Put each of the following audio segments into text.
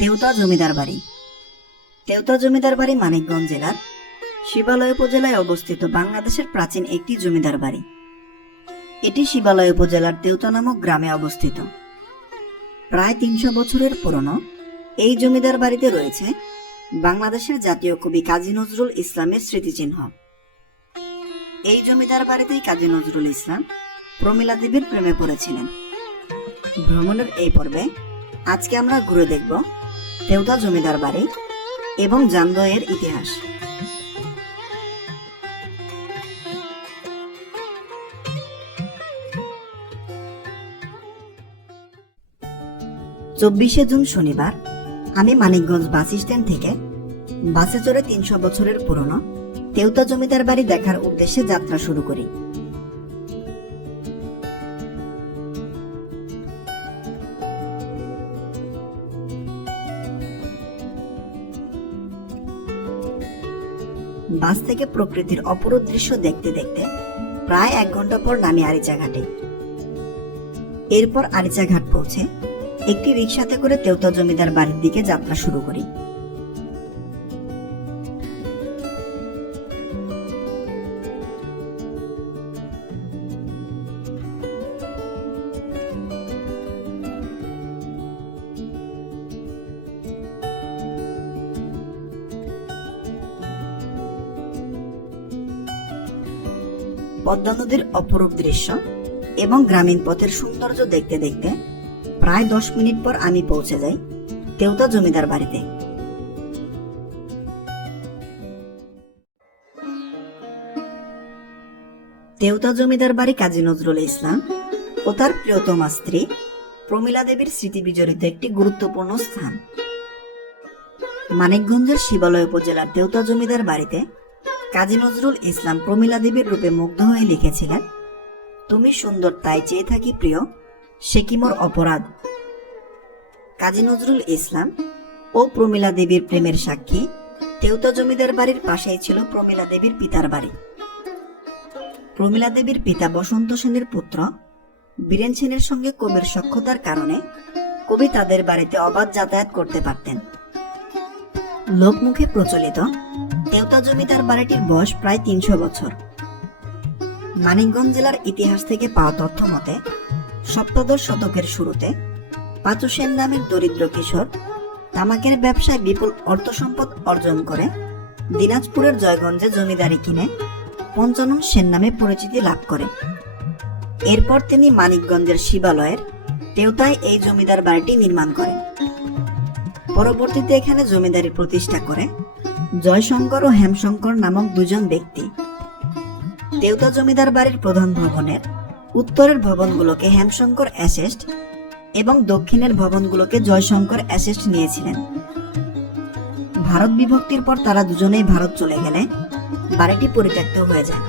তেওতা জমিদার বাড়ি। তেওতা জমিদার বাড়ি মানিকগঞ্জ জেলার শিবালয় উপজেলায় অবস্থিত বাংলাদেশের প্রাচীন একটি জমিদার বাড়ি। এটি শিবালয় উপজেলার তেওতা নামক গ্রামে অবস্থিত। প্রায় ৩০০ বছরের পুরনো এই জমিদার বাড়িতে রয়েছে বাংলাদেশের জাতীয় কবি কাজী নজরুল ইসলামের স্মৃতিচিহ্ন। এই জমিদার বাড়িতেই কাজী নজরুল ইসলাম প্রমীলা দেবীর প্রেমে পড়েছিলেন। ভ্রমণের এই পর্বে আজকে আমরা ঘুরে দেখব তেওতা জমিদার বাড়ি এবং জান্দয়ের ইতিহাস। চব্বিশে জুন শনিবার আমি মানিকগঞ্জ বাস স্ট্যান্ড থেকে বাসে চড়ে ৩০০ বছরের পুরনো তেওতা জমিদার বাড়ি দেখার উদ্দেশ্যে যাত্রা শুরু করি। বাস থেকে প্রকৃতির অপরূপ দৃশ্য দেখতে দেখতে প্রায় ১ ঘন্টা পর নামি আরিচা ঘাটে। এরপর আরিচা ঘাট পৌঁছে একটি রিকশাতে করে তেওতা জমিদার বাড়ির দিকে যাত্রা শুরু করি। পদ্মা নদীর অপরূপ দৃশ্য এবং গ্রামীণ পথের সৌন্দর্য দেখতে দেখতে প্রায় ১০ মিনিট পর আমি পৌঁছে যাই তেওতা জমিদার বাড়িতে। তেওতা জমিদার বাড়ি কাজী নজরুল ইসলাম ও তার প্রিয়তমা স্ত্রী প্রমীলা দেবীর স্মৃতি বিজড়িত একটি গুরুত্বপূর্ণ স্থান। মানিকগঞ্জের শিবালয় উপজেলার তেওতা জমিদার বাড়িতে কাজী নজরুল ইসলাম প্রমীলা দেবীর রূপে মুগ্ধ হয়ে লিখেছিলেন, তুমি সুন্দর তাই চেয়ে থাকি প্রিয়, সে কি মোর অপরাধ। কাজী নজরুল ইসলাম ও প্রমীলা দেবীর প্রেমের সাক্ষী তেওতা জমিদার বাড়ির পাশেই ছিল প্রমীলা দেবীর পিতার বাড়ি। প্রমীলা দেবীর পিতা বসন্ত সেনের পুত্র বীরেন সেনের সঙ্গে কবির সখ্যতার কারণে কবি তাদের বাড়িতে অবাধ যাতায়াত করতে পারতেন। লোকমুখে প্রচলিত তেওতা জমিদার বাড়িটির বয়স প্রায় ৩০০ বছর। মানিকগঞ্জ জেলার ইতিহাস থেকে পাওয়া তথ্য মতে সপ্তদশ শতকের শুরুতে পাঁচু সেন নামের দরিদ্র কিশোর তামাকের ব্যবসায় বিপুল অর্থ সম্পদ অর্জন করে দিনাজপুরের জয়গঞ্জে জমিদারি কিনে পঞ্চানন সেন নামে পরিচিতি লাভ করে। এরপর তিনি মানিকগঞ্জের শিবালয়ের তেওতায় এই জমিদার বাড়িটি নির্মাণ করেন। পরবর্তীতে এখানে জমিদারি প্রতিষ্ঠা করে জয়শঙ্কর ও হেমশঙ্কর নামক দুজন ব্যক্তি। তেওতা জমিদার বাড়ির প্রধান ভবনের উত্তরের ভবনগুলোকে হেমশঙ্কর অ্যাসেস্ট এবং দক্ষিণের ভবনগুলোকে জয়শঙ্কর অ্যাসেস্ট নিয়েছিলেন। ভারত বিভক্তির পর তারা দুজনেই ভারত চলে গেলে বাড়িটি পরিত্যক্ত হয়ে যায়।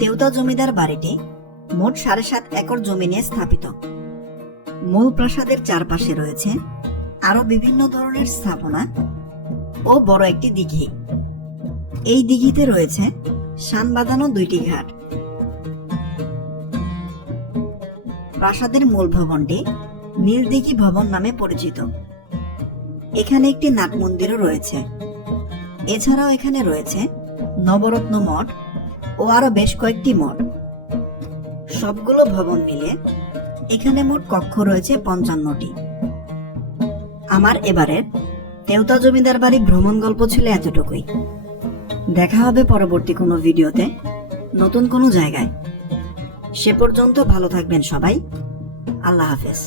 তেওতা জমিদার বাড়িটি মোট ৭.৫ একর জমি নিয়ে স্থাপিত। মূল প্রাসাদের চারপাশে রয়েছে আরো বিভিন্ন ধরনের স্থাপনা ও বড় একটি দিঘি। এই দিঘিতে রয়েছে শান বাঁধানো ২টি ঘাট। প্রাসাদের মূল ভবনটি নীলদিঘি ভবন নামে পরিচিত। এখানে একটি নাট মন্দিরও রয়েছে। এছাড়াও এখানে রয়েছে নবরত্ন মঠ ও আরো বেশ কয়েকটি মঠ। সবগুলো ভবন মিলে এখানে মোট কক্ষ রয়েছে ৫৫টি। আমার এবারের তেওতা জমিদার বাড়ি ভ্রমণ গল্প ছিল এতটুকুই। দেখা হবে পরবর্তী কোনো ভিডিওতে নতুন কোনো জায়গায়। সে পর্যন্ত ভালো থাকবেন সবাই। আল্লাহ হাফেজ।